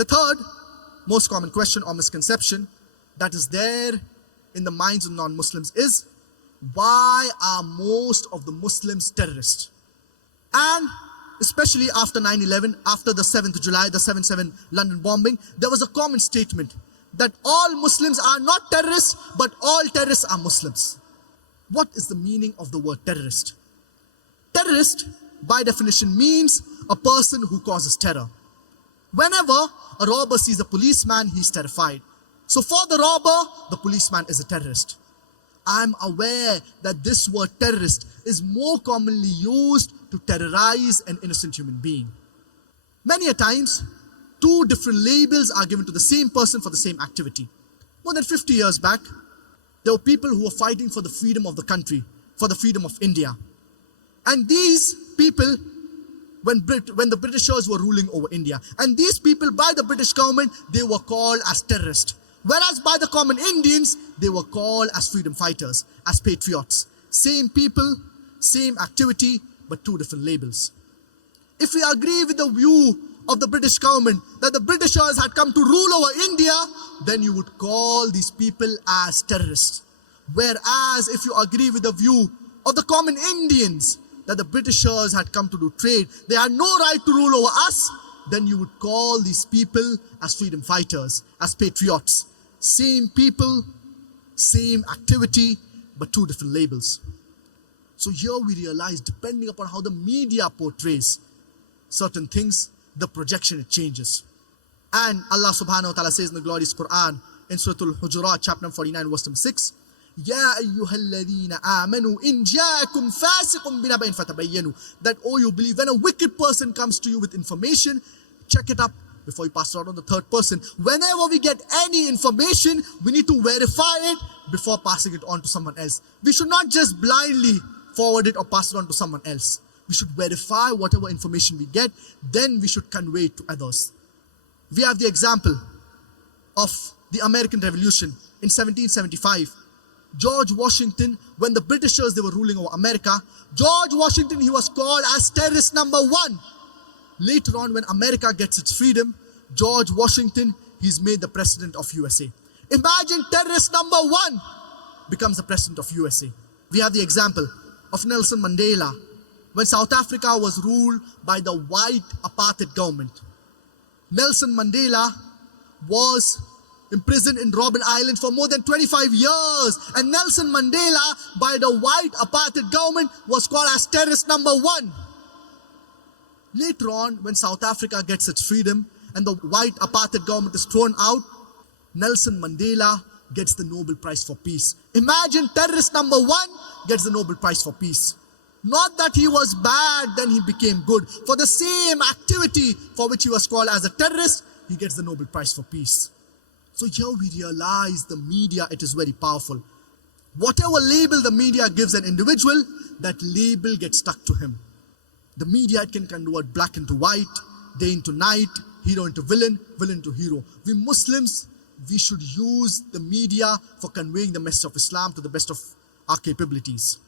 The third most common question or misconception that is there in the minds of non-Muslims is, why are most of the Muslims terrorists? And especially after 9/11, after the 7th July, the 7/7 London bombing, there was a common statement that all Muslims are not terrorists, but all terrorists are Muslims. What is the meaning of the word terrorist? Terrorist, by definition, means a person who causes terror. Whenever a robber sees a policeman, he's terrified. So for the robber, the policeman is a terrorist. I'm aware that this word terrorist is more commonly used to terrorize an innocent human being. Many a times, two different labels are given to the same person for the same activity. More than 50 years back, there were people who were fighting for the freedom of the country, for the freedom of India. And these people, when the Britishers were ruling over India, and these people by the British government, they were called as terrorists. Whereas by the common Indians, they were called as freedom fighters, as patriots. Same people, same activity, but two different labels. If we agree with the view of the British government that the Britishers had come to rule over India, then you would call these people as terrorists. Whereas if you agree with the view of the common Indians that the Britishers had come to do trade, they had no right to rule over us, then you would call these people as freedom fighters, as patriots. Same people, same activity, but two different labels. So here we realize, depending upon how the media portrays certain things, the projection, it changes. And Allah subhanahu wa ta'ala says in the glorious Quran, in Surah Al-Hujurat, chapter number 49, verse number 6, Ya ayyuhalladhina amanu in ja'akum fasiqun binaba'in fatabayyanu. That, oh, you believe, when a wicked person comes to you with information, check it up before you pass it out on the third person. Whenever we get any information, we need to verify it before passing it on to someone else. We should not just blindly forward it or pass it on to someone else. We should verify whatever information we get, then we should convey it to others. We have the example of the American Revolution in 1775. George Washington, when the Britishers, they were ruling over America, George Washington, he was called as terrorist number 1. Later on, when America gets its freedom, George Washington, he's made the president of USA. Imagine terrorist number 1 becomes the president of USA. We have the example of Nelson Mandela, when South Africa was ruled by the white apartheid government. Nelson Mandela was imprisoned in Robben Island for more than 25 years. And Nelson Mandela, by the white apartheid government, was called as terrorist number 1. Later on, when South Africa gets its freedom and the white apartheid government is thrown out, Nelson Mandela gets the Nobel Prize for Peace. Imagine terrorist number 1 gets the Nobel Prize for Peace. Not that he was bad, then he became good. For the same activity for which he was called as a terrorist, he gets the Nobel Prize for Peace. So here we realize the media, it is very powerful. Whatever label the media gives an individual, that label gets stuck to him. The media, it can convert black into white, day into night, hero into villain, villain to hero. We Muslims, we should use the media for conveying the message of Islam to the best of our capabilities.